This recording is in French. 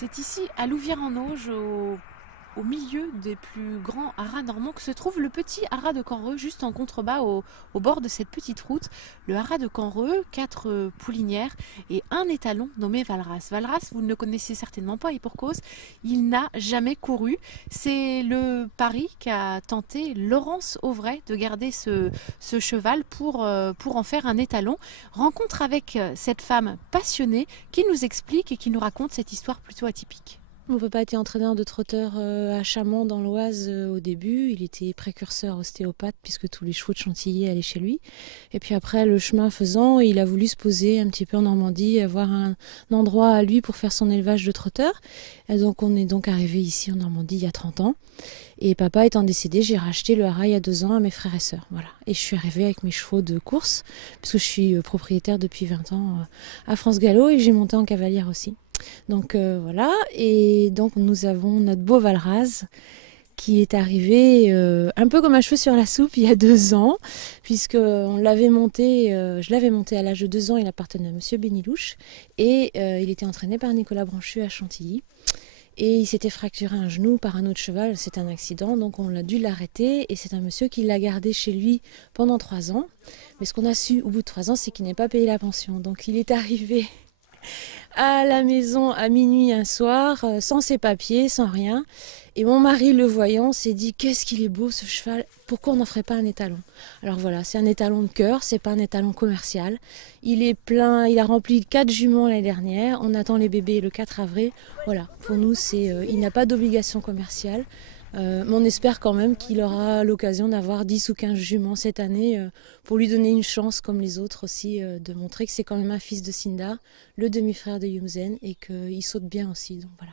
C'est ici, à Louvière-en-Auge, au milieu des plus grands haras normands, que se trouve le petit haras de Canreux, juste en contrebas au bord de cette petite route. Le haras de Canreux, 4 poulinières et un étalon nommé Valras. Valras, vous ne le connaissez certainement pas, et pour cause, il n'a jamais couru. C'est le pari qu'a tenté Laurence Auvray de garder ce cheval pour en faire un étalon. Rencontre avec cette femme passionnée qui nous explique et qui nous raconte cette histoire plutôt atypique. Mon papa était entraîneur de trotteur à Chamont dans l'Oise au début. Il était précurseur ostéopathe puisque tous les chevaux de Chantilly allaient chez lui. Et puis après, le chemin faisant, il a voulu se poser un petit peu en Normandie, avoir un endroit à lui pour faire son élevage de trotteurs. Et donc on est donc arrivé ici en Normandie il y a 30 ans. Et papa étant décédé, j'ai racheté le haras il y a 2 ans à mes frères et sœurs. Voilà. Et je suis arrivée avec mes chevaux de course, puisque je suis propriétaire depuis 20 ans à France Gallo et j'ai monté en cavalière aussi. Donc voilà, et donc nous avons notre beau Valras qui est arrivé un peu comme un cheveu sur la soupe il y a 2 ans, puisque je l'avais monté à l'âge de 2 ans, il appartenait à Monsieur Bénilouche, et il était entraîné par Nicolas Branchu à Chantilly. Et il s'était fracturé un genou par un autre cheval, c'est un accident, donc on a dû l'arrêter, et c'est un monsieur qui l'a gardé chez lui pendant 3 ans. Mais ce qu'on a su au bout de 3 ans, c'est qu'il n'avait pas payé la pension, donc il est arrivé à la maison à minuit un soir, sans ses papiers, sans rien. Et mon mari, le voyant, s'est dit: qu'est-ce qu'il est beau ce cheval, pourquoi on n'en ferait pas un étalon? Alors voilà, c'est un étalon de cœur, c'est pas un étalon commercial. Il est plein, il a rempli 4 juments l'année dernière, on attend les bébés le 4 avril. Voilà, pour nous, il n'a pas d'obligation commerciale. Mais on espère quand même qu'il aura l'occasion d'avoir 10 ou 15 juments cette année pour lui donner une chance comme les autres aussi, de montrer que c'est quand même un fils de Sindar, le demi-frère de Yumzen, et qu'il saute bien aussi. Donc voilà.